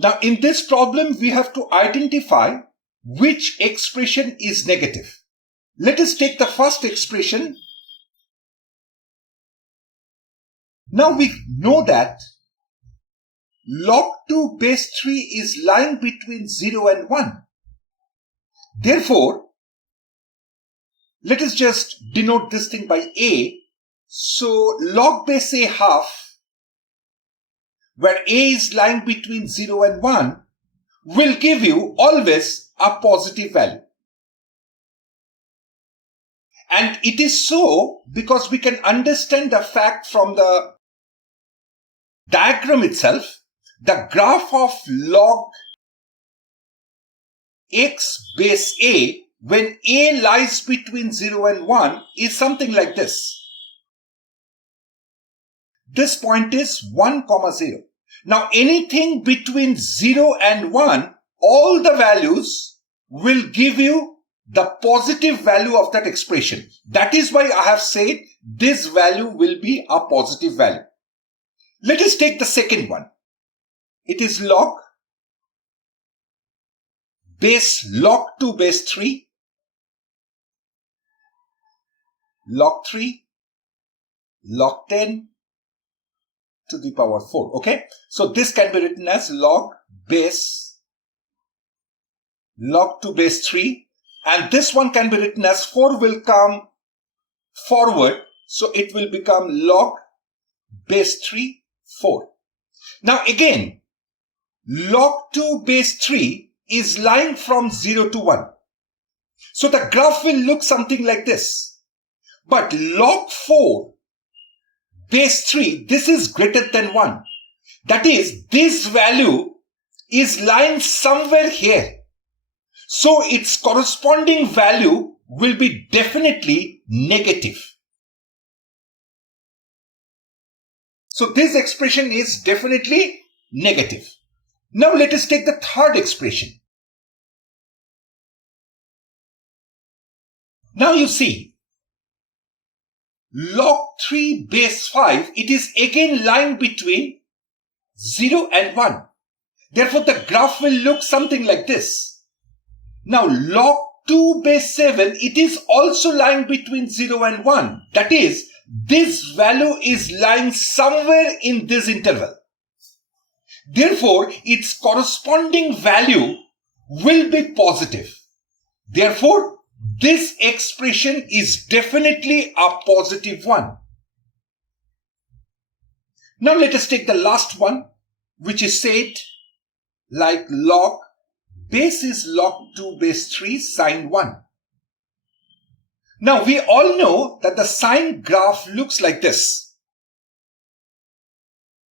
Now in this problem, we have to identify which expression is negative. Let us take the first expression. Now we know that log 2 base 3 is lying between 0 and 1. Therefore, let us just denote this thing by a. So log base a half, where a is lying between 0 and 1, will give you always a positive value. And it is so because we can understand the fact from the diagram itself. The graph of log x base a when a lies between 0 and 1 is something like this. This point is 1, 0. Now anything between 0 and 1, all the values will give you the positive value of that expression. That is why I have said this value will be a positive value. Let us take the second one. It is log log 2 base 3, log 3, log 10 to the power 4. Okay, so this can be written as log 2 base 3, and this one can be written as 4 will come forward, so it will become log base 3 4. Now again, log 2 base 3 is lying from 0 to 1. So the graph will look something like this. But log 4 base 3, this is greater than 1. That is, this value is lying somewhere here. So its corresponding value will be definitely negative. So this expression is definitely negative. Now let us take the third expression. Now you see, log 3 base 5, it is again lying between 0 and 1. Therefore, the graph will look something like this. Now, log 2 base 7, it is also lying between 0 and 1. That is, this value is lying somewhere in this interval. Therefore, its corresponding value will be positive. Therefore, this expression is definitely a positive one. Now let us take the last one, which is said like log base is log 2 base 3 sine 1. Now we all know that the sine graph looks like this.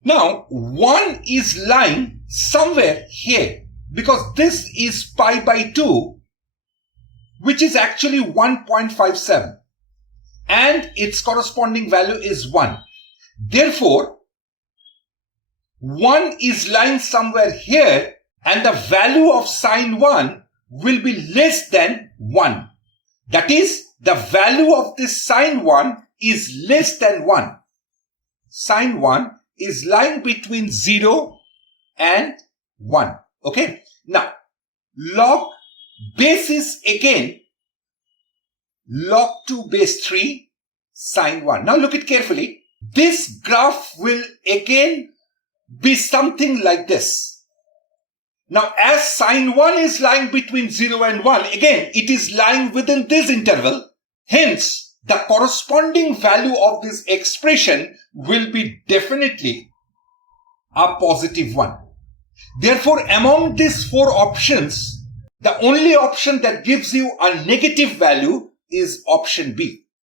Now 1 is lying somewhere here because this is pi by 2, which is actually 1.57, and its corresponding value is 1. Therefore, 1 is lying somewhere here, and the value of sine 1 will be less than 1. That is, the value of this sine 1 is less than 1. Sine 1 is lying between 0 and 1. Okay. Now, log base is again log 2 base 3 sine 1. Now look at carefully. This graph will again be something like this. Now as sine 1 is lying between 0 and 1, again it is lying within this interval. Hence, the corresponding value of this expression will be definitely a positive one. Therefore, among these four options, the only option that gives you a negative value is option B.